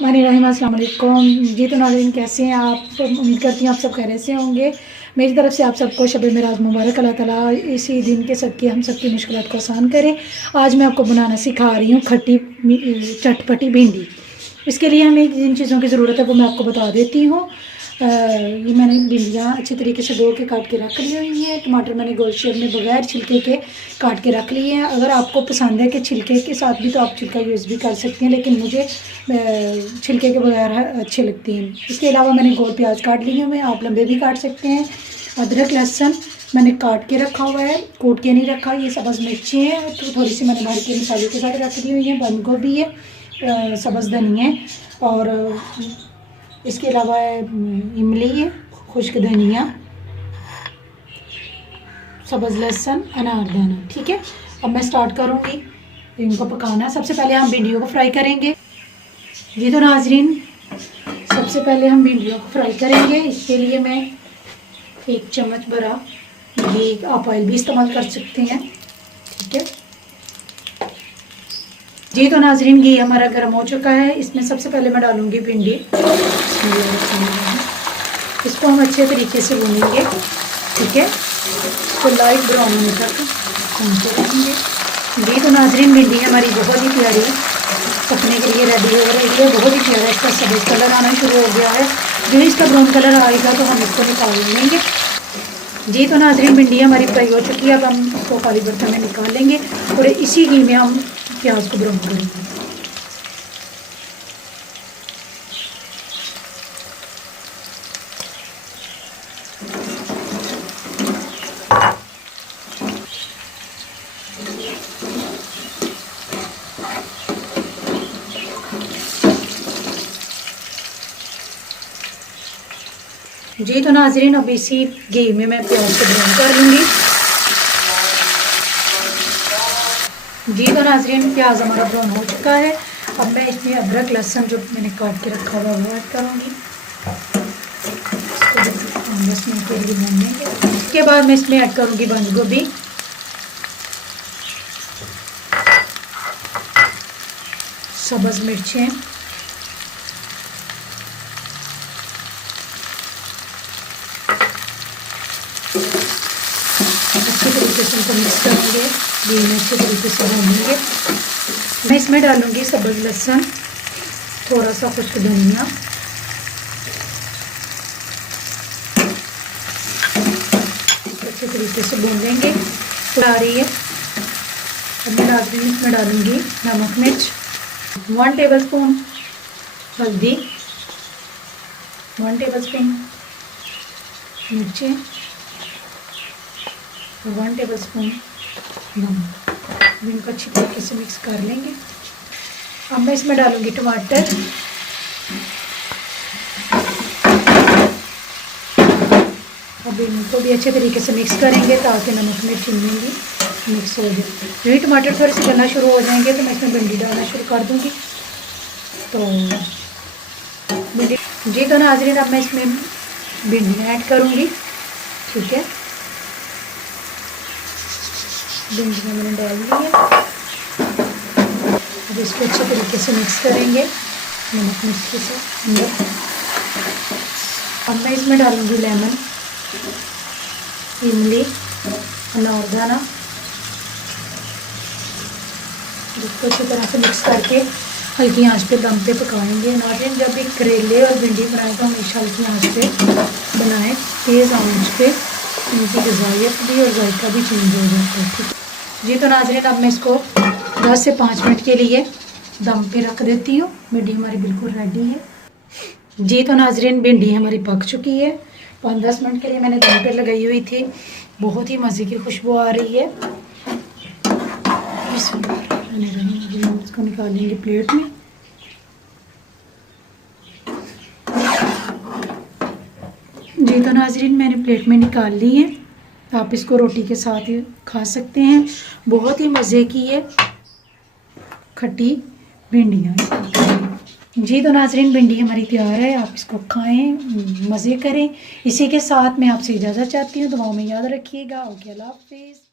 अस्सलाम वालेकुम जी। तो नाज़रीन कैसे हैं आप? उम्मीद करती हूँ आप सब खैरियत से होंगे। मेरी तरफ से आप सबको शब मेराज मुबारक। अल्लाह ताला इसी दिन के सदक़े हम सबकी मुश्किलात को आसान करे। आज मैं आपको बनाना सिखा रही हूँ खट्टी चटपटी भिंडी। इसके लिए हमें जिन चीज़ों की ज़रूरत है वो मैं आपको बता देती हूँ। ये मैंने भिंडियाँ अच्छी तरीके से धो के काट के रख ली हुई हैं। टमाटर मैंने गोल शेप में बगैर छिलके के काट के रख लिए हैं। अगर आपको पसंद है कि छिलके के साथ भी तो आप छिलका यूज़ भी कर सकती हैं, लेकिन मुझे छिलके के बगैर अच्छे लगती हैं। इसके अलावा मैंने गोल प्याज काट लिए हुए हैं, आप लंबे भी काट सकते हैं। अदरक लहसुन मैंने काट के रखा हुआ है, कूट के नहीं रखा। ये सब्ज़ मिर्ची हैं तो थोड़ी सी मैंने भर के मसाले के साथ रख दी हुई है। बंद गोभी है, सब्ज़ धनिया है, और इसके अलावा इमली है, खुश्क धनिया, सब्ज़ लहसुन, अनारदाना। ठीक है, अब मैं स्टार्ट करूँगी इनको पकाना। सबसे पहले हम भिंडियों को फ्राई करेंगे। जी तो नाजरीन, सबसे पहले हम भिंडियों को फ्राई करेंगे। इसके लिए मैं 1 चम्मच भरा घी, आप ऑयल भी इस्तेमाल कर सकते हैं। ठीक है जी। तो नाजरीन, घी हमारा गर्म हो चुका है। इसमें सबसे पहले मैं डालूंगी भिंडी। इसको हम अच्छे तरीके से भूनेंगे। ठीक है, इसको लाइट ब्राउन होने तक भूनते रहेंगे। जी तो नाजरीन, भिंडी हमारी बहुत ही प्यारी पकने के लिए रेडी हो रही है। बहुत ही प्यारा इसका सफ़ेद कलर आना शुरू हो गया है। जो इसका ब्राउन कलर आएगा तो हम इसको निकाल लेंगे। जी तो नाजरीन, भिंडी हमारी फ्राई हो चुकी है। अब हम इसको खाली बर्तन में निकाल लेंगे और इसी घी में हम प्याज को ब्राउन करेंगे। जी तो नाजरीन, अब इसी घी में मैं प्याज को ब्राउन कर लूँगी। जी तो नाजरीन, प्याज हमारा ब्राउन हो चुका है। अब मैं इसमें अदरक लहसुन जो मैंने काट के रखा हुआ वो ऐड करूँगी। इसको 10 मिनट के लिए भून लेंगे। इसके बाद मैं इसमें ऐड करूँगी बंद गोभी, सब्ज़ मिर्चें, अच्छे तरीके से इनको मिक्स करेंगे। घी में अच्छे तरीके से भूनेंगे। मैं इसमें डालूँगी सब्ज़ लहसुन, थोड़ा सा खुश्क धनिया, अच्छे तरीके से भून लेंगे। आ रही है। अब मैं इसमें डालूँगी नमक मिर्च, 1 टेबलस्पून हल्दी, 1 टेबलस्पून मिर्चें, 1 टेबलस्पून नमक। इनको अच्छी तरीके से मिक्स कर लेंगे। अब मैं इसमें डालूँगी टमाटर, अब इनको भी अच्छे तरीके से मिक्स करेंगे ताकि नमक मिर्च इनमें भी मिक्स हो जाए। जो ही टमाटर थोड़े से गलना शुरू हो जाएंगे तो मैं इसमें भिंडी डालना शुरू कर दूँगी। तो भिंडी, जी तो नाजरीन, अब मैं इसमें भिंडी ऐड करूँगी। ठीक है, भिंडियाँ मैंने डाल दी है। अब इसको अच्छे तरीके से मिक्स करेंगे नमक मिर्च के साथ अंदर। अब मैं इसमें डालूँगी लेमन, इमली, अनारदाना। इसको अच्छी तरह से मिक्स करके हल्की आंच पे दम पे पकाएंगे। नाज़रीन, जब भी करेले और भिंडी बनाएं तो हमेशा हल्की आंच पे बनाएं। तेज़ आंच पे इनकी ग़िज़ायत भी और जायका भी चेंज हो जाता है। ठीक है जी। तो नाज़रीन, अब मैं इसको 10 से 5 मिनट के लिए दम पे रख देती हूँ। भिंडी हमारी बिल्कुल रेडी है। जी तो नाज़रीन, भिंडी हमारी पक चुकी है। 5-10 मिनट के लिए मैंने दम पे लगाई हुई थी। बहुत ही मज़े की खुशबू आ रही है। इसको निकालेंगे प्लेट में। जी तो नाज़रीन, मैंने प्लेट में निकाल ली है। आप इसको रोटी के साथ ही खा सकते हैं। बहुत ही मज़े की है खट्टी भिंडियाँ। जी तो नाज़रीन, भिंडी हमारी तैयार है। आप इसको खाएं, मज़े करें। इसी के साथ मैं आपसे इजाज़त चाहती हूँ। दुआओं में याद रखिएगा। ओके, अल्लाह हाफ़िज़।